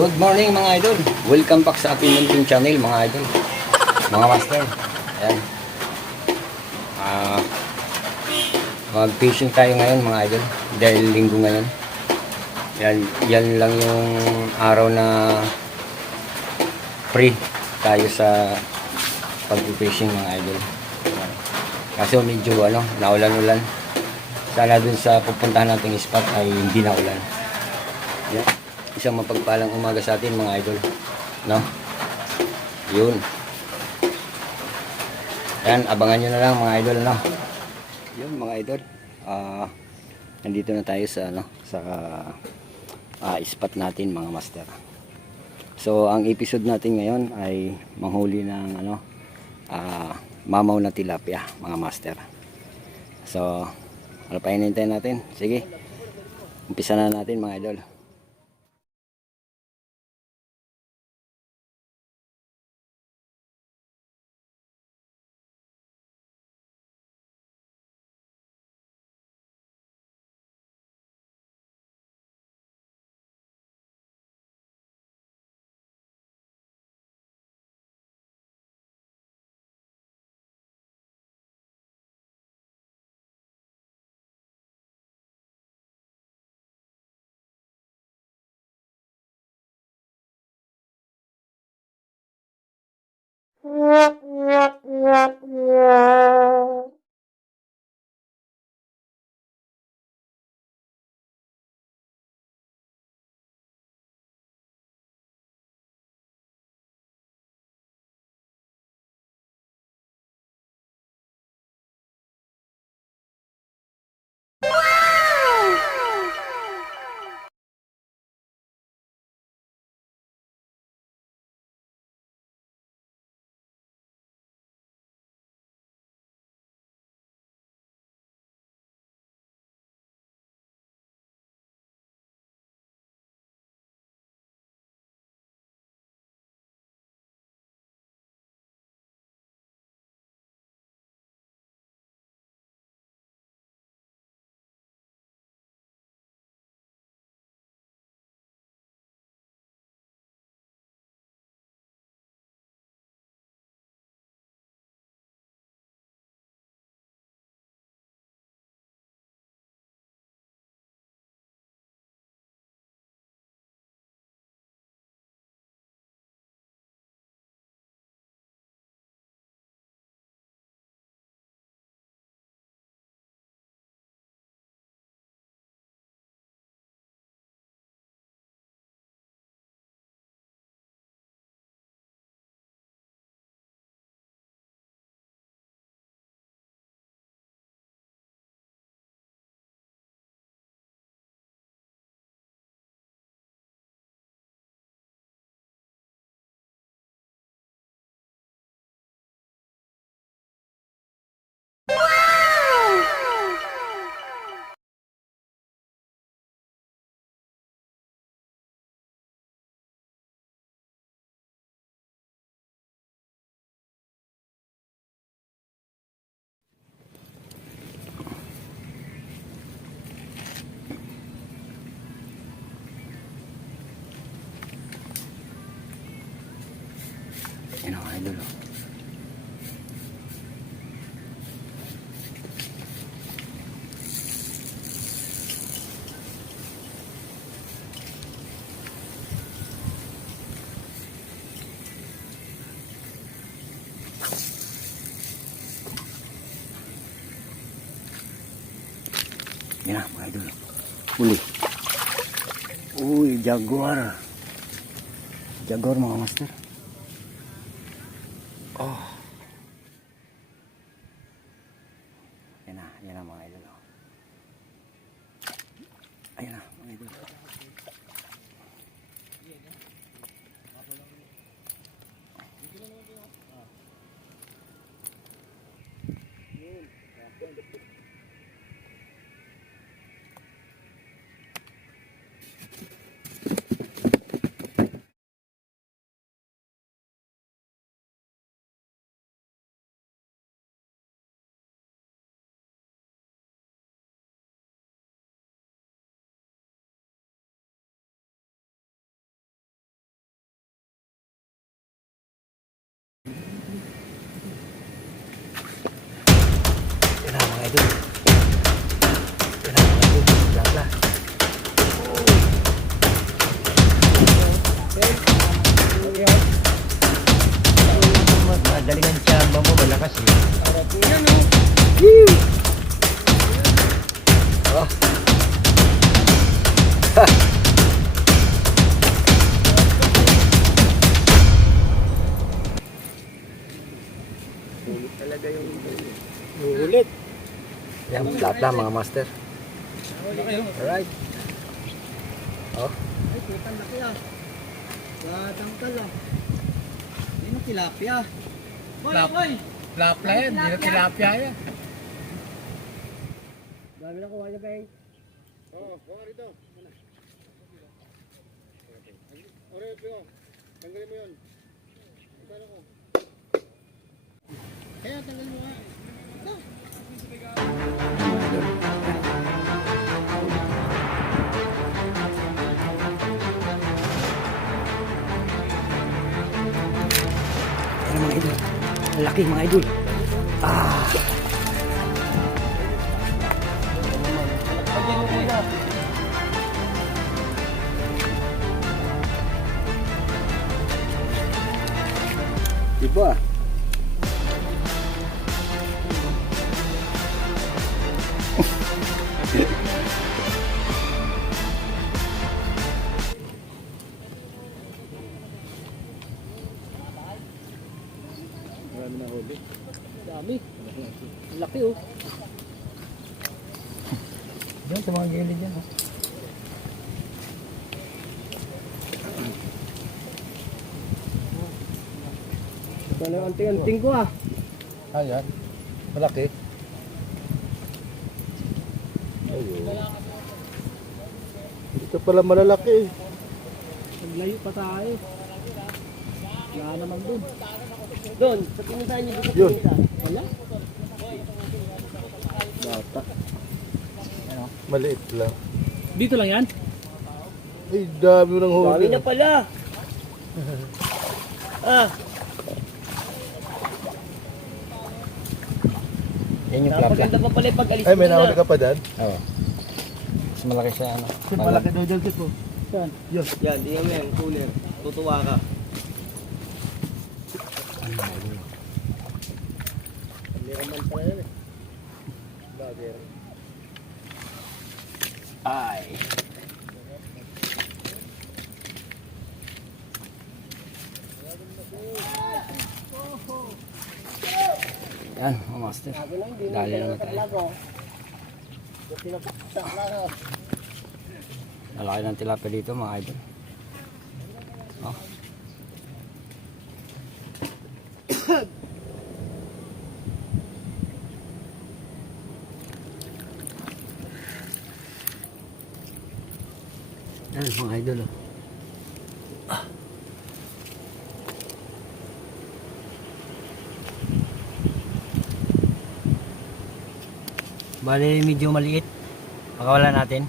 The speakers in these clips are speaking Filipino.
Good morning mga idol. Welcome back sa ating munting channel mga idol. Mga master. Ayan. Mag-fishing tayo ngayon mga idol. Dahil linggo ngayon. Yan lang yung araw na free tayo sa pag-fishing mga idol. Kasi medyo naulan-ulan. Sana dun sa pupuntahan nating spot ay hindi naulan. Yan. Isang mapagpalang umaga sa atin mga idol, no? Yun. Yan, abangan nyo na lang mga idol, no? Yun mga idol. Nandito na tayo sa spot natin mga master. So ang episode natin ngayon ay manghuli ng mamaw na tilapia mga master. So ano pa hinihintay natin? Sige, umpisa na natin mga idol. Yan ang idol. Yan na mga idol. Uli. Uy, jaguar. Jaguar mga master. Oh. Yan na mga idol. Ayan na mga idol. idol. Yan na mga idol. Plapla. Madalingan siya bambo malakas eh. Oh. Talaga yung Ulit. Yan, plapla mga master. Alright. Oh. Ay, putang laki ah. Tangkal ah. Hindi mo tilapia. Boy! Plapla yan, hindi na tilapia yan. Dami na kuha niya, Beng. Oo, kuha rito. Ore, Pio. Tanggalin mo yun. Tanggalin ko. Kaya tanggalin mo nga. Yan mga idol. Ang laki mga idol. Ah. Diba? Marami na huli. Dami. Laki oh. Doon sa mga gilid yan. Oh. Ito na yung anting-anting ko ah. Ayan. Malaki. Ito pala malalaki. Naglayo pa tayo. Wala naman dun. Doon, sa pinuntahan niyo dito. Yun. Wala? Bata. Maliit lang. Dito lang yan? Ay, dami mo ng huli. Dami na pala. Ah, Yan yung plapla. napaganda pa pala yung pag-alis Ay, may nila. nahuli ka pa dyan? Oo. Mas malaki siya ano. Malaki daw dyan, Tito. Yan. Yan, di mo yan, cooler. Tutuwa ka. Hindi naman pala yan eh. Bagay. Ay. Yan, mga master. Dali na tayo. Nalaki ng tilapia dito mga idol. Oh. Yan mga idol oh. Bali medyo maliit. Pakawala natin.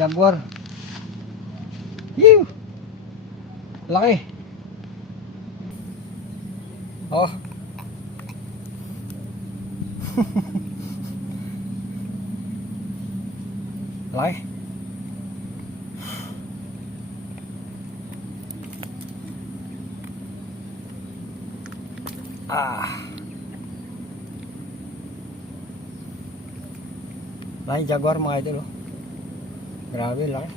Jaguar. Yew! Laki. Oh. Laki. Laki jaguar mga idol, oh. Grabe, laki.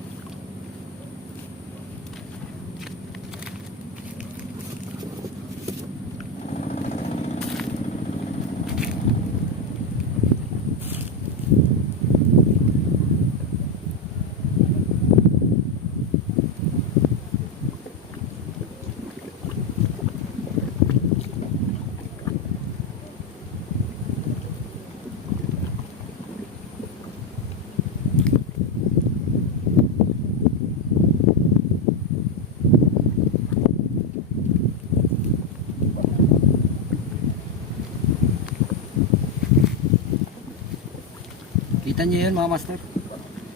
Kita niyo yun mga master.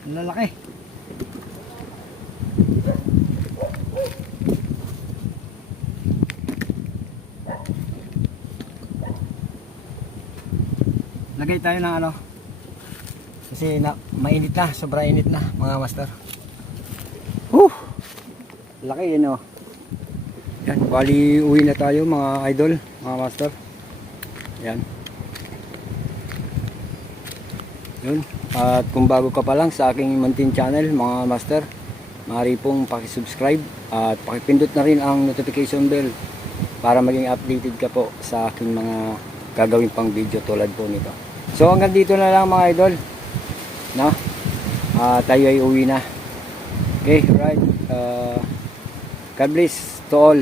Ang lalaki. Lagay tayo ng ano. Kasi mainit na, sobra init na mga master. Laki yun oh. Yan, bali uwi na tayo mga idol, mga master. Yan. Yun. At kung bago ka pa lang sa aking Mantin channel mga master, maaari pong pakisubscribe at pakipindot na rin ang notification bell para maging updated ka po sa aking mga gagawin pang video tulad po nito. So hanggang dito na lang mga idol, no? Tayo ay uwi na. Okay, right. God bless to all.